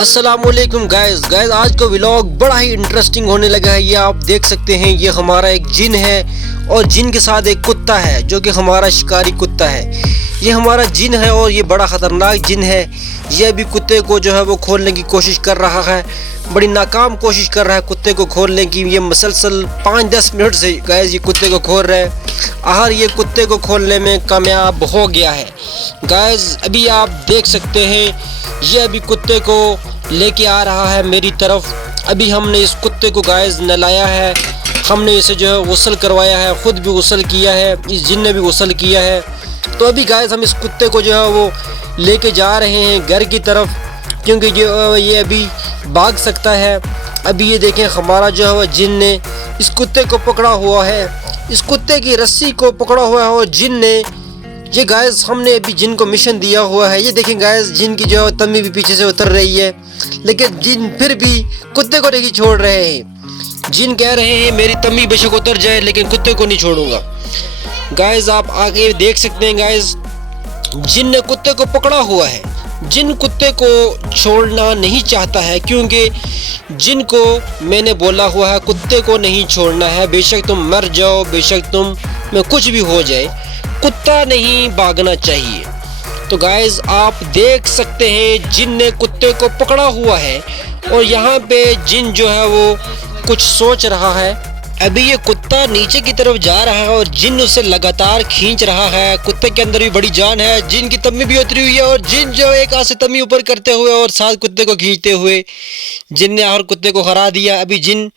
अस्सलामुअलैकुम गाइस आज का व्लॉग बड़ा ही इंटरेस्टिंग होने लगा है। ये आप देख सकते हैं, ये हमारा एक जिन है और जिन के साथ एक कुत्ता है जो कि हमारा शिकारी कुत्ता है। ये हमारा जिन है और ये बड़ा ख़तरनाक जिन है। ये अभी कुत्ते को जो है वो खोलने की कोशिश कर रहा है, बड़ी नाकाम कोशिश कर रहा है कुत्ते को खोलने की। ये मसलसल 5-10 मिनट से गाइस ये कुत्ते को खोल रहे हैं। आखिर ये कुत्ते को खोलने में कामयाब हो गया है। गाइस अभी आप देख सकते हैं, ये अभी कुत्ते को लेके आ रहा है मेरी तरफ। अभी हमने इस कुत्ते को गाइस नहलाया है, हमने इसे जो है गुस्ल करवाया है, ख़ुद भी गुस्ल किया है, इस जिन ने भी गुस्ल किया है। तो अभी गाइस हम इस कुत्ते को जो है वो लेके जा रहे हैं घर की तरफ, क्योंकि ये अभी भाग सकता है। अभी ये देखें, हमारा जो है वो जिन ने इस कुत्ते को पकड़ा हुआ है, इस कुत्ते की रस्सी को पकड़ा हुआ है और जिन ने ये गाइस हमने अभी जिन को मिशन दिया हुआ है। ये देखें गाइस, जिन की जो है तम्मी भी पीछे से उतर रही है, लेकिन जिन फिर भी कुत्ते को नहीं छोड़ रहे हैं। जिन कह रहे हैं मेरी तम्मी बेशक उतर जाए लेकिन कुत्ते को नहीं छोड़ूंगा। गाइस आप आगे देख सकते हैं, गाइस जिन ने कुत्ते को पकड़ा हुआ है। जिन कुत्ते को छोड़ना नहीं चाहता है, क्योंकि जिन को मैंने बोला हुआ है कुत्ते को नहीं छोड़ना है, बेशक तुम मर जाओ, बेशक तुम में कुछ भी हो जाए, कुत्ता नहीं भागना चाहिए। तो गाइस आप देख सकते हैं, जिन ने कुत्ते को पकड़ा हुआ है और यहाँ पे जिन जो है वो कुछ सोच रहा है। अभी ये कुत्ता नीचे की तरफ जा रहा है और जिन उसे लगातार खींच रहा है। कुत्ते के अंदर भी बड़ी जान है, जिन की तम्मी भी उतरी हुई है और जिन जो एक हाथ से तम्मी ऊपर करते हुए और साथ कुत्ते को खींचते हुए जिन ने और कुत्ते को हरा दिया। अभी जिन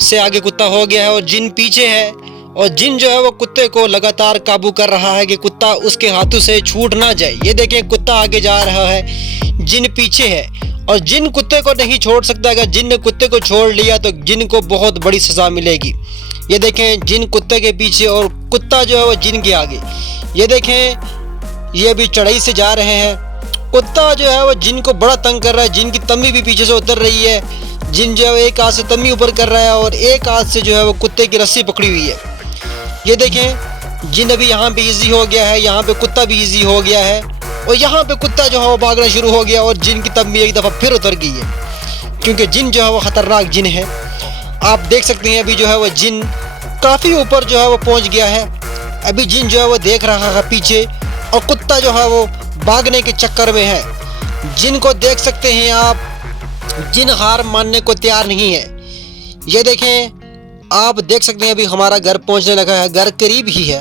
से आगे कुत्ता हो गया है और जिन पीछे है और जिन जो है वो कुत्ते को लगातार काबू कर रहा है कि कुत्ता उसके हाथों से छूट ना जाए। ये देखें, कुत्ता आगे जा रहा है, जिन पीछे है और जिन कुत्ते को नहीं छोड़ सकता। अगर जिन ने कुत्ते को छोड़ लिया तो जिन को बहुत बड़ी सज़ा मिलेगी। ये देखें, जिन कुत्ते के पीछे और कुत्ता जो है वो जिन के आगे। ये देखें, ये अभी चढ़ाई से जा रहे हैं। कुत्ता जो है वो जिन को बड़ा तंग कर रहा है, जिन की तम्मी भी पीछे से उतर रही है। जिन जो है एक हाथ से तम्मी ऊपर कर रहा है और एक हाथ से जो है वो कुत्ते की रस्सी पकड़ी हुई है। ये देखें, जिन अभी यहाँ पे इजी हो गया है, यहाँ पे कुत्ता भी इजी हो गया है और यहाँ पे कुत्ता जो है वो भागना शुरू हो गया और जिन की तम्मी एक दफ़ा फिर उतर गई है, क्योंकि जिन जो है वो ख़तरनाक जिन है। आप देख सकते हैं, अभी जो है वो जिन काफ़ी ऊपर जो है वो पहुँच गया है। अभी जिन जो है वो देख रहा है पीछे और कुत्ता जो है वो भागने के चक्कर में है। जिन को देख सकते हैं आप, जिन हार मानने को तैयार नहीं है। ये देखें, आप देख सकते हैं, अभी हमारा घर पहुंचने लगा है, घर करीब ही है,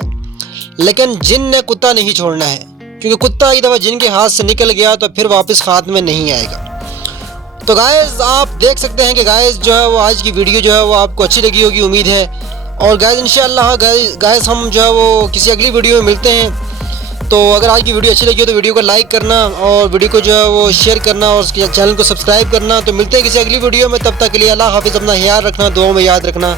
लेकिन जिन ने कुत्ता नहीं छोड़ना है, क्योंकि कुत्ता एक दफ़ा जिन के हाथ से निकल गया तो फिर वापस हाथ में नहीं आएगा। तो गाइस आप देख सकते हैं कि गाइस जो है वो आज की वीडियो जो है वो आपको अच्छी लगी होगी, उम्मीद है। और गाइस इंशाअल्लाह गाइस हम जो है वो किसी अगली वीडियो में मिलते हैं। तो अगर आज की वीडियो अच्छी लगी हो तो वीडियो को लाइक करना और वीडियो को जो है वो शेयर करना और चैनल को सब्सक्राइब करना। तो मिलते हैं किसी अगली वीडियो में, तब तक के लिए अल्लाह हाफिज़। अपना ख्याल रखना, दुआओं में याद रखना।